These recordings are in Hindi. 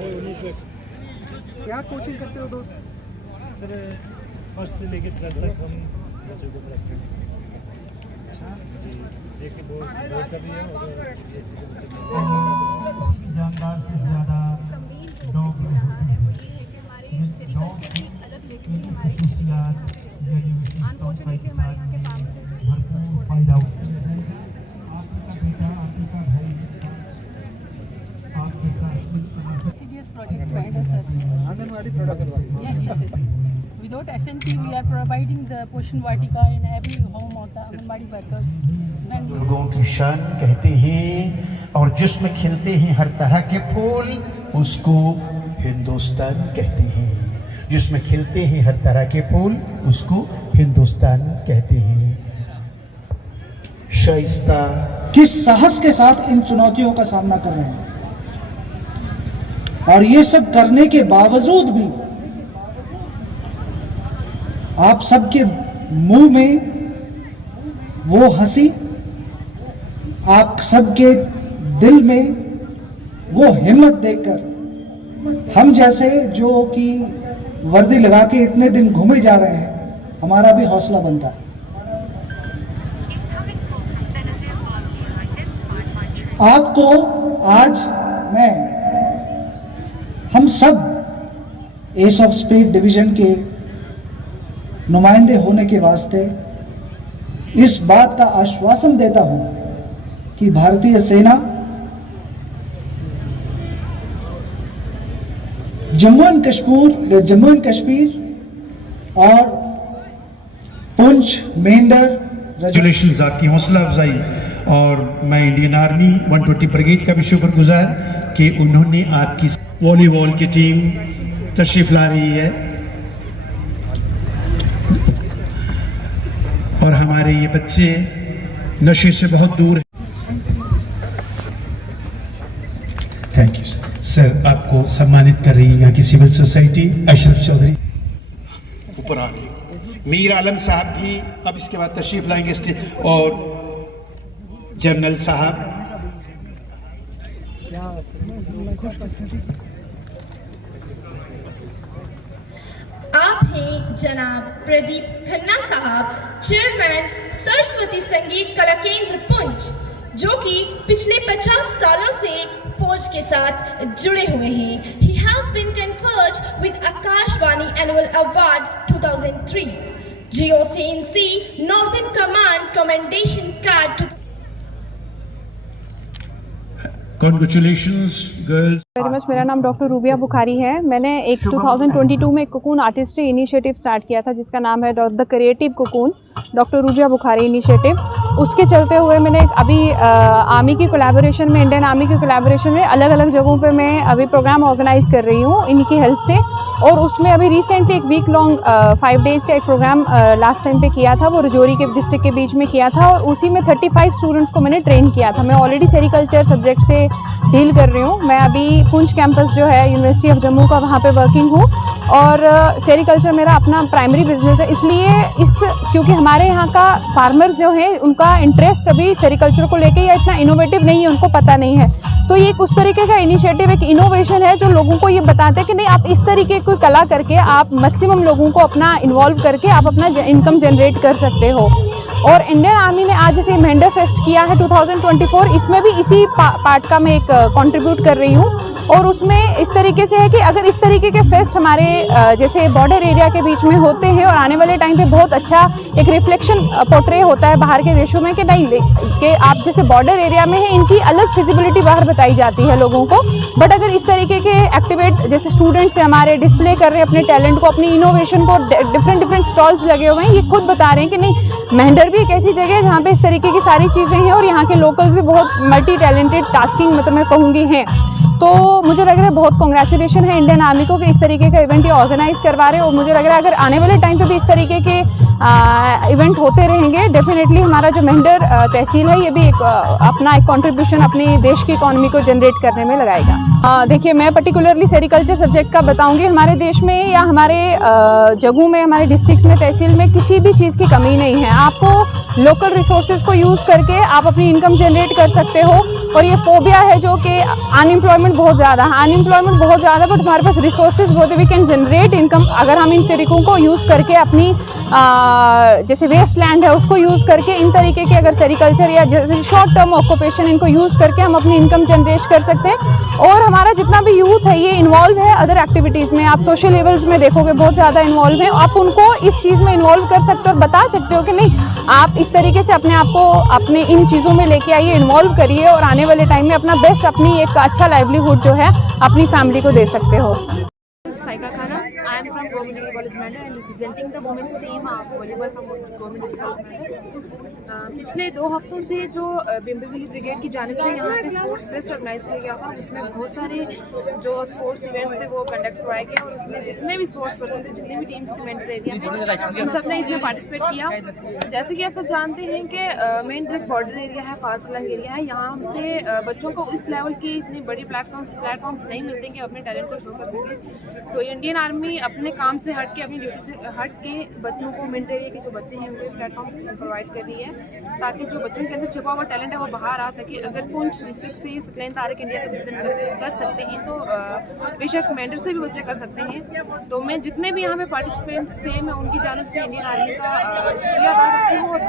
क्या कोचिंग करते हो दोस्त? सर फर्स्ट से लेकर 12th तक हम बच्चों को पढ़ाते हैं। अच्छा जी, जेके बोर्ड का भी है और सीबीएसई के बच्चे भी जानदार से ज़्यादा डॉग रहा है वो ये है कि हमारे सेरिकल्चर की अलग लेगेसी हमारी अनफॉर्चुनेटली हमारे यहाँ के फार्मर्स फायदा आपका बेटा आपका भाई आपके CDS project provider, sir. Anganwadi product Yes, sir. Without SNP, we are providing the Poshan Vatika in every home of the Anganwadi workers. लोगों की शान कहते हैं और जिसमें खिलते हैं हर तरह के फूल उसको हिंदुस्तान कहते हैं। जिसमें खिलते हैं हर तरह के फूल उसको हिंदुस्तान कहते हैं। शाइस्ता किस साहस के साथ इन चुनौतियों का सामना कर रहे हैं और ये सब करने के बावजूद भी आप सबके मुंह में वो हंसी, आप सबके दिल में वो हिम्मत देखकर हम जैसे जो कि वर्दी लगा के इतने दिन घूमे जा रहे हैं हमारा भी हौसला बनता है। आपको आज मैं हम सब एस ऑफ स्पेड डिवीजन के नुमाइंदे होने के वास्ते इस बात का आश्वासन देता हूं कि भारतीय सेना जम्मू एंड कश्मीर और पुंछ मेंढर कंग्रेचुलेशंस आपकी हौसला अफजाई। और मैं इंडियन आर्मी 120 ब्रिगेड का भी शुक्रगुजार कि उन्होंने आपकी वॉलीबॉल की टीम तशरीफ ला रही है और हमारे ये बच्चे नशे से बहुत दूर हैं। Thank you sir. आपको सम्मानित कर रही है यहाँ की सिविल सोसाइटी अशरफ चौधरी। ऊपर आ गए मीर आलम साहब भी अब इसके बाद तशरीफ लाएंगे और जनरल साहब। आप हैं जनाब प्रदीप खन्ना साहब, चेयरमैन सरस्वती संगीत कला केंद्र पुंछ, जो कि पिछले 50 सालों से फौज के साथ जुड़े हुए हैं। He has been conferred with Akashvani Annual Award 2003, GOCNC Northern Command Commendation Card to Congratulations girls। Very much. मेरा नाम डॉक्टर रूबिया बुखारी है। मैंने एक 2022 में एक कोकून आर्टिस्ट्री इनिशिएटिव स्टार्ट किया था जिसका नाम है the creative cocoon, doctor rubia Bukhari initiative. उसके चलते हुए मैंने अभी आर्मी की कोलैबोरेशन में, इंडियन आर्मी की कोलैबोरेशन में अलग अलग जगहों पे मैं अभी प्रोग्राम ऑर्गेनाइज़ कर रही हूँ इनकी हेल्प से। और उसमें अभी रिसेंटली एक वीक लॉन्ग 5 डेज़ का एक प्रोग्राम लास्ट टाइम पे किया था, वो रजौरी के डिस्ट्रिक्ट के बीच में किया था और उसी में 35 स्टूडेंट्स को मैंने ट्रेन किया था। मैं ऑलरेडी सेरिकल्चर सब्जेक्ट से डील कर रही हूँ। मैं अभी पुंछ कैंपस जो है यूनिवर्सिटी ऑफ जम्मू का, वहाँ पे वर्किंग हूँ और सेरिकल्चर मेरा अपना प्राइमरी बिजनेस है। इसलिए क्योंकि हमारे यहाँ का फार्मर्स जो हैं उनका इंटरेस्ट अभी सेरिकल्चर को लेके या इतना इनोवेटिव नहीं है, उनको पता नहीं है। तो ये एक उस तरीके का इनिशिएटिव, एक इनोवेशन है जो लोगों को ये बताते हैं कि नहीं, आप इस तरीके की कला करके आप मैक्सिमम लोगों को अपना इन्वॉल्व करके आप अपना इनकम जनरेट कर सकते हो। और इंडियन आर्मी ने आज जैसे मेंढर फेस्ट किया है 2024, इसमें भी इसी पार्ट का मैं एक कंट्रीब्यूट कर रही हूँ। और उसमें इस तरीके से है कि अगर इस तरीके के फेस्ट हमारे जैसे बॉर्डर एरिया के बीच में होते हैं और आने वाले टाइम पे बहुत अच्छा एक रिफ्लेक्शन पोर्ट्रे होता है बाहर के देशों में कि नहीं कि आप जैसे बॉर्डर एरिया में है, इनकी अलग फिजिबिलिटी बाहर बताई जाती है लोगों को। बट अगर इस तरीके के एक्टिवेट जैसे स्टूडेंट्स हैं हमारे, डिस्प्ले कर रहे हैं अपने टैलेंट को, अपनी इनोवेशन को, डिफरेंट स्टॉल्स लगे हुए हैं, ये खुद बता रहे हैं कि नहीं, मेंढर भी एक ऐसी जगह है जहाँ पे इस तरीके की सारी चीज़ें हैं और यहाँ के लोकल्स भी बहुत मल्टी टैलेंटेड टास्किंग मतलब मैं कहूँगी हैं। तो मुझे लग रहा है बहुत कांग्रेचुलेशन है इंडियन आर्मी को कि इस तरीके का इवेंट ये ऑर्गेनाइज करवा रहे हैं। और मुझे लग रहा है अगर आने वाले टाइम पे भी इस तरीके के इवेंट होते रहेंगे, डेफिनेटली हमारा जो मेंढर तहसील है ये भी एक अपना एक कंट्रीब्यूशन अपनी देश की इकोनॉमी को जनरेट करने में लगाएगा। देखिए, मैं पर्टिकुलरली सेरिकल्चर सब्जेक्ट का बताऊंगी। हमारे देश में या हमारे जगहों में, हमारे डिस्ट्रिक्ट्स में, तहसील में किसी भी चीज़ की कमी नहीं है। आपको लोकल रिसोर्सेज को यूज़ करके आप अपनी इनकम जनरेट कर सकते हो। और ये फोबिया है जो कि अनएम्प्लॉयमेंट बहुत ज़्यादा है, अनएम्प्लॉयमेंट बहुत ज़्यादा, बट हमारे पास रिसोर्सेज बहुत है, वी कैन जनरेट इनकम अगर हम इन तरीक़ों को यूज़ करके अपनी जैसे वेस्ट लैंड है उसको यूज़ करके, इन तरीके के अगर सेरिकल्चर या शॉर्ट टर्म ऑक्यूपेशन इनको यूज़ करके हम अपनी इनकम जनरेट कर सकते हैं। और हमारा जितना भी यूथ है ये इन्वॉल्व है अदर एक्टिविटीज़ में। आप सोशल लेवल्स में देखोगे बहुत ज़्यादा इन्वॉल्व है। आप उनको इस चीज़ में इन्वॉल्व कर सकते हो और बता सकते हो कि नहीं, आप इस तरीके से अपने आप को अपने इन चीज़ों में लेके आइए, इन्वॉल्व करिए और आने वाले टाइम में अपना बेस्ट, अपनी एक अच्छा लाइवलीहुड जो है अपनी फैमिली को दे सकते हो। Saika Khana. I am from Government Degree College Mandal and representing the women's team of volleyball from Government Degree College Mandal. पिछले 2 हफ्तों से जो बिम्बेगली ब्रिगेड की जानिब से यहाँ पे स्पोर्ट्स फेस्ट ऑर्गेनाइज किया गया था, उसमें बहुत सारे जो स्पोर्ट्स इवेंट्स थे वो कंडक्ट करवाए गए और उसमें जितने भी स्पोर्ट्स पर्सन थे, जितने भी टीम्स के मेंटर एरिया में, उन सब ने इसमें पार्टिसिपेट किया। जैसे कि आप सब जानते हैं कि मेन जो बॉर्डर एरिया है, फार फ्लंग एरिया है, यहाँ पे बच्चों को इस लेवल की इतनी बड़ी प्लेटफॉर्म्स नहीं मिलते कि अपने टैलेंट को शो कर सकें। तो इंडियन आर्मी अपने काम से हट के, अपनी ड्यूटी से हट के बच्चों को मिलिट्री एरिया के जो बच्चे हैं उनको प्लेटफॉर्म प्रोवाइड कर रही है ताकि जो बच्चों के अंदर छुपा हुआ टैलेंट है वो बाहर आ सके। अगर पुंछ डिस्ट्रिक्ट से सकलेन तारिक इंडिया का रिप्रेजेंट कर सकते हैं तो बेशक मेंटर से भी बच्चे कर सकते हैं। तो मैं जितने भी यहाँ पे पार्टिसिपेंट्स थे, मैं उनकी जानिब से इंडियन आर्मी का शुक्रिया अदा करती हूँ और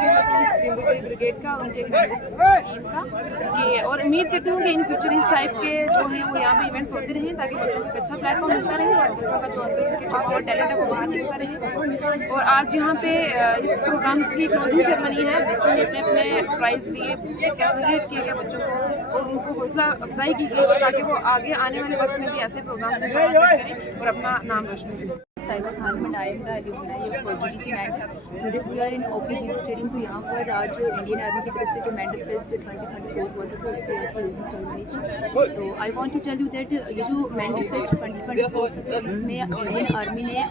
बिम्बेगली ब्रिगेड का, उनके टीम का, और उम्मीद करती हूँ कि इन फ्यूचर इस टाइप के जो हैं वो यहाँ पे इवेंट्स होते रहें ताकि बच्चों को अच्छा प्लेटफॉर्म मिलता रहे और बच्चों का जो अंदर और टैलेंट है वो बाहर निकलता रहे। और आज यहाँ पे इस प्रोग्राम की क्लोजिंग सेरेमनी है। बच्चों ने अपने प्राइज़ लिए, कैसुलेट किए गए बच्चों को और उनको हौसला अफजाई की गई ताकि वो आगे आने वाले वक्त में भी ऐसे प्रोग्राम से पार्टिसिपेट करें और अपना नाम रोशन करें। Saika Khan and I am the alumni of GDC Mandal. Today we are in OP Hill Stadium। तो यहाँ पर आज इंडियन आर्मी की तरफ से जो मैंडल फेस्ट 2024 हुआ था तो उसकी आज क्लोजिंग सेरेमनी थी। तो I want to tell you that ये जो मैंडल फेस्ट 2024 था तो इसमें इंडियन आर्मी ने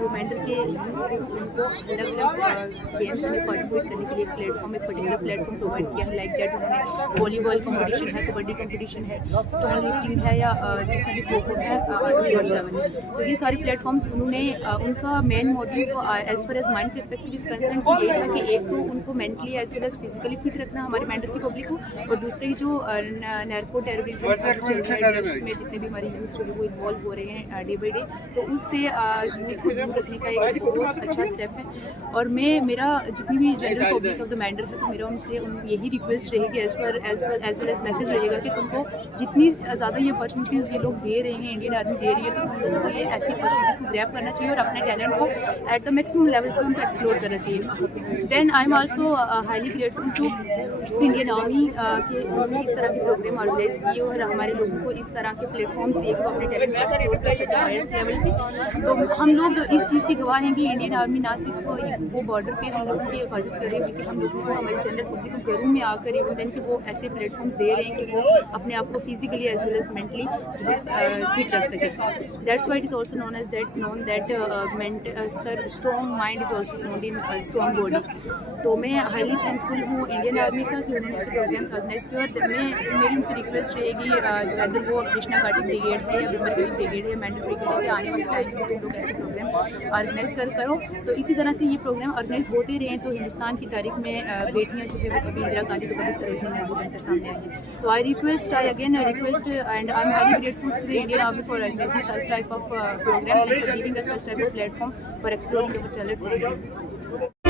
जो मैंडल के उनको अलग अलग गेम्स में पार्टिसिपेट करने के लिए एक प्लेटफॉर्म, एक पर्टिकुलर प्लेटफॉर्म प्रोवाइड किया है। लाइक दैट उन्होंने वॉलीबॉल कॉम्पिटिशन है, कबड्डी कॉम्पिटिशन है, स्टोन लिफ्टिंग है या जितना भी खो-खो है, आर्मी और 7। तो ये सारे प्लेटफॉर्म्स उन्होंने उनका main module as per as mind perspective इस कंसर्न ये था कि एक तो उनको mentally as well as physically fit रखना हमारे मेंटल की पब्लिक को, और दूसरी जो नैर्को टेररिज्म का चल रहा है, ड्रग्स में जितने भी हमारे यूथ जो है वो इन्वॉल्व हो रहे हैं डे बाई डे, तो उससे यूथ को दूर रखने का एक बहुत अच्छा स्टेप है। और मेरा जितनी भी जनरल पब्लिक ऑफ द मैंडल है तो मेरा उनसे यही रिक्वेस्ट रहेगी एज वेल एज मैसेज रहेगा कि तुमको जितनी ज़्यादा ये अपॉर्चुनिटीज़ ये लोग दे रहे हैं, इंडियन आर्मी दे रही है, तो तुम लोगों को ये ऐसी अपॉर्चुनिटीज़ को ग्रैब करना चाहिए और अपने टैलेंट को एट द मैक्सिमम लेवल पर उनको एक्सप्लोर करना चाहिए। Then I am also highly grateful to Indian army के उन्होंने इस तरह के प्रोग्राम ऑर्गेनाइज किए और हमारे लोगों को इस तरह के प्लेटफॉर्म्स दिए कि वो अपने टैलेंट को एक्सप्लोर कर सकें हाईएस्ट लेवल पे। तो हम लोग इस चीज़ की गवाह हैं कि इंडियन आर्मी ना सिर्फ वो बॉर्डर पे हम लोगों की हिफाजत कर रही है बल्कि हम लोगों को, हमारी जनरल पब्लिक को घरों में आकर इवन देन कि वो ऐसे प्लेटफॉर्म्स दे रहे हैं कि वो अपने आप को physically as well as mentally fit रख सके। That's why it is also known that sir strong mind is also found in strong body. तो मैं हाईली थैंकफुल हूँ इंडियन आर्मी का कि उन्होंने ऐसे प्रोग्राम्स ऑर्गेनाइज किया। और मेरी उनसे रिक्वेस्ट रहेगी अगर वो कृष्णा घाटी ब्रिगेड है या बिम्बेगली ब्रिगेड है, मैंडल ब्रिगेड है, आने वाले टाइम में तुम लोग ऐसे प्रोग्राम ऑर्गेनाइज करो। तो इसी तरह से ये प्रोग्राम ऑर्गेनाइज होते रहें तो हिंदुस्तान की तारीख में बेटियाँ जो है वो कभी इंदिरा गांधी तो कभी सरोजिनी नायडू बनकर सामने आई है। तो I again request and I am highly grateful to the Indian army for organizing such type of program and for giving us such type of platform for exploring our talent.